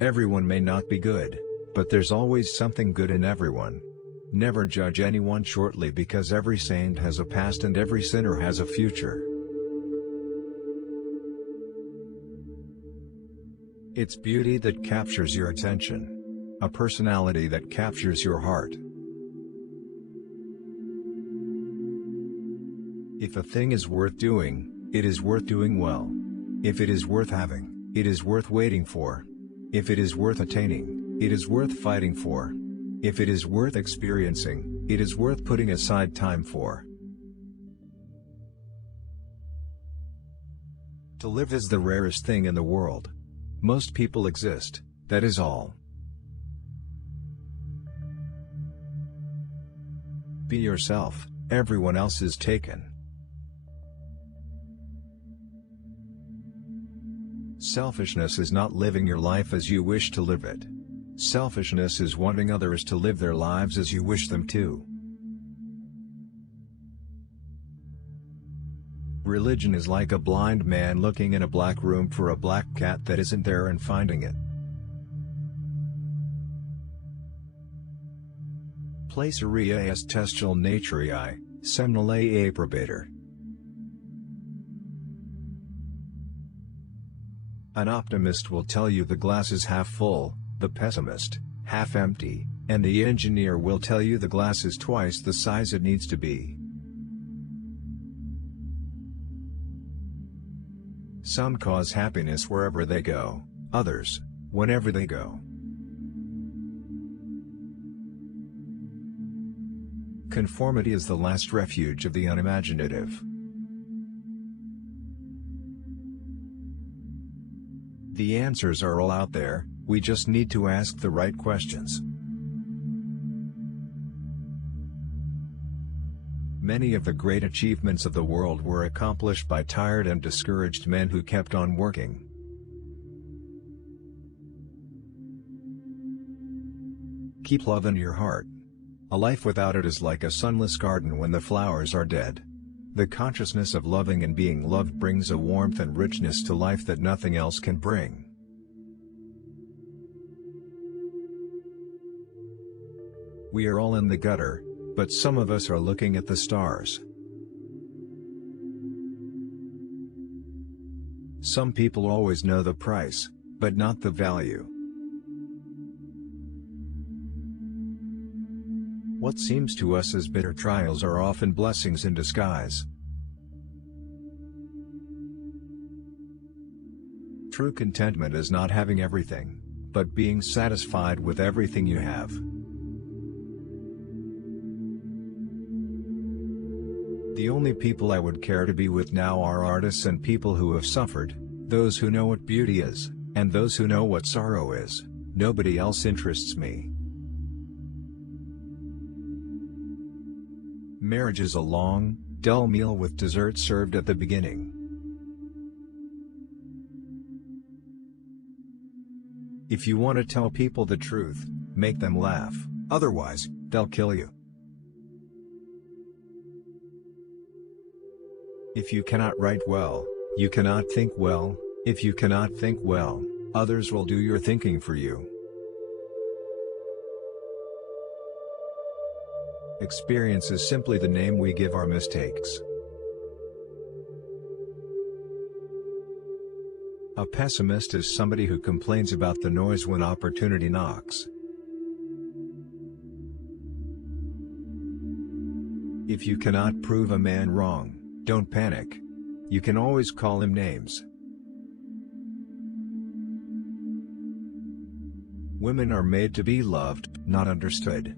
Everyone may not be good, but there's always something good in everyone. Never judge anyone shortly, because every saint has a past and every sinner has a future. It's beauty that captures your attention. A personality that captures your heart. If a thing is worth doing, it is worth doing well. If it is worth having, it is worth waiting for. If it is worth attaining, it is worth fighting for. If it is worth experiencing, it is worth putting aside time for. To live is the rarest thing in the world. Most people exist, that is all. Be yourself, everyone else is taken. Selfishness is not living your life as you wish to live it. Selfishness is wanting others to live their lives as you wish them to. Religion is like a blind man looking in a black room for a black cat that isn't there and finding it. Placeria est testial naturae, semnale approbator. An optimist will tell you the glass is half full, the pessimist, half empty, and the engineer will tell you the glass is twice the size it needs to be. Some cause happiness wherever they go, others, whenever they go. Conformity is the last refuge of the unimaginative. The answers are all out there, we just need to ask the right questions. Many of the great achievements of the world were accomplished by tired and discouraged men who kept on working. Keep love in your heart. A life without it is like a sunless garden when the flowers are dead. The consciousness of loving and being loved brings a warmth and richness to life that nothing else can bring. We are all in the gutter, but some of us are looking at the stars. Some people always know the price, but not the value. What seems to us as bitter trials are often blessings in disguise. True contentment is not having everything, but being satisfied with everything you have. The only people I would care to be with now are artists and people who have suffered, those who know what beauty is, and those who know what sorrow is. Nobody else interests me. Marriage is a long, dull meal with dessert served at the beginning. If you want to tell people the truth, make them laugh, otherwise, they'll kill you. If you cannot write well, you cannot think well. If you cannot think well, others will do your thinking for you. Experience is simply the name we give our mistakes. A pessimist is somebody who complains about the noise when opportunity knocks. If you cannot prove a man wrong, don't panic. You can always call him names. Women are made to be loved, not understood.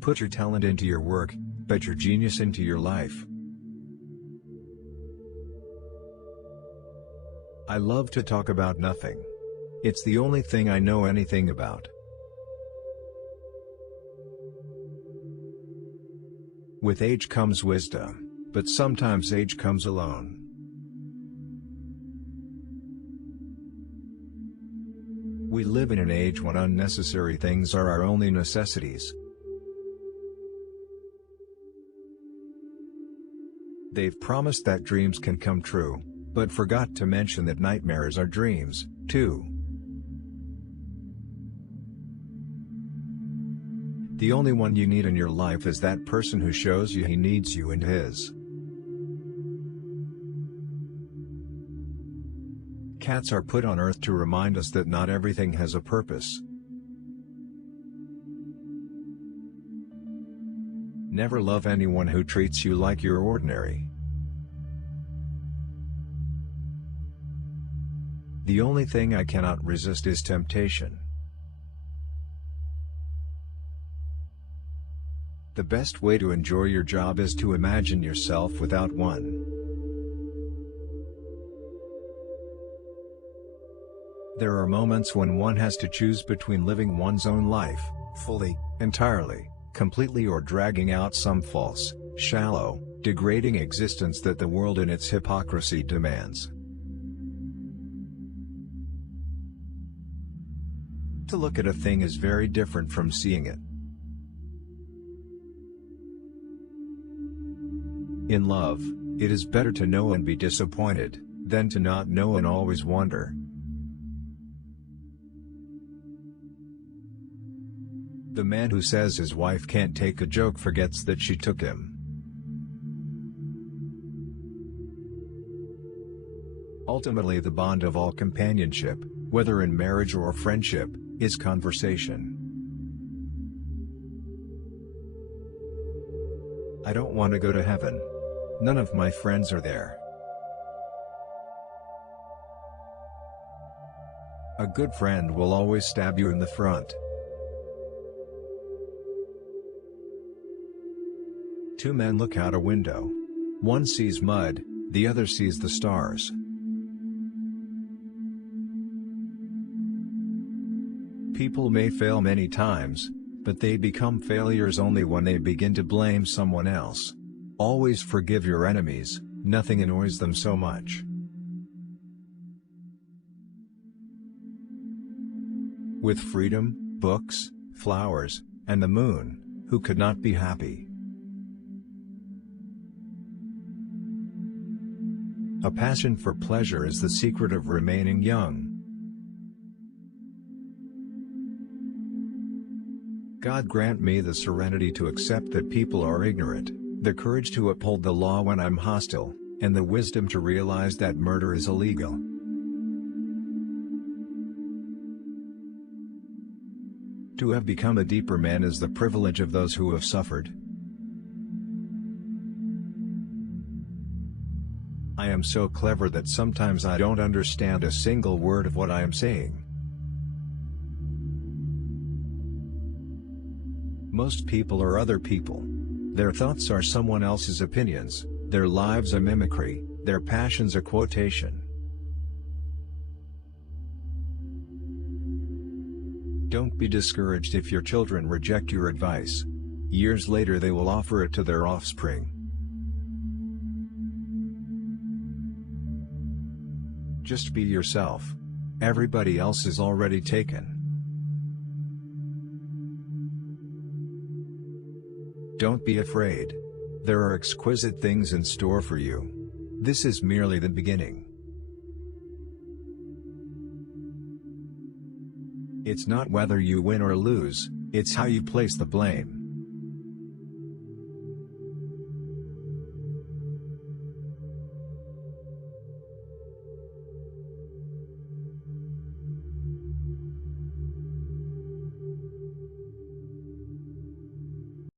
Put your talent into your work, but your genius into your life. I love to talk about nothing. It's the only thing I know anything about. With age comes wisdom, but sometimes age comes alone. We live in an age when unnecessary things are our only necessities. They've promised that dreams can come true, but forgot to mention that nightmares are dreams, too. The only one you need in your life is that person who shows you he needs you and his. Cats are put on earth to remind us that not everything has a purpose. Never love anyone who treats you like you're ordinary. The only thing I cannot resist is temptation. The best way to enjoy your job is to imagine yourself without one. There are moments when one has to choose between living one's own life, fully, entirely, completely, or dragging out some false, shallow, degrading existence that the world in its hypocrisy demands. To look at a thing is very different from seeing it. In love, it is better to know and be disappointed, than to not know and always wonder. The man who says his wife can't take a joke forgets that she took him. Ultimately, the bond of all companionship, whether in marriage or friendship, is conversation. I don't want to go to heaven. None of my friends are there. A good friend will always stab you in the front. Two men look out a window. One sees mud, the other sees the stars. People may fail many times, but they become failures only when they begin to blame someone else. Always forgive your enemies, nothing annoys them so much. With freedom, books, flowers, and the moon, who could not be happy? A passion for pleasure is the secret of remaining young. God grant me the serenity to accept that people are ignorant, the courage to uphold the law when I'm hostile, and the wisdom to realize that murder is illegal. To have become a deeper man is the privilege of those who have suffered. I am so clever that sometimes I don't understand a single word of what I am saying. Most people are other people. Their thoughts are someone else's opinions, their lives a mimicry, their passions a quotation. Don't be discouraged if your children reject your advice. Years later they will offer it to their offspring. Just be yourself. Everybody else is already taken. Don't be afraid. There are exquisite things in store for you. This is merely the beginning. It's not whether you win or lose, it's how you place the blame.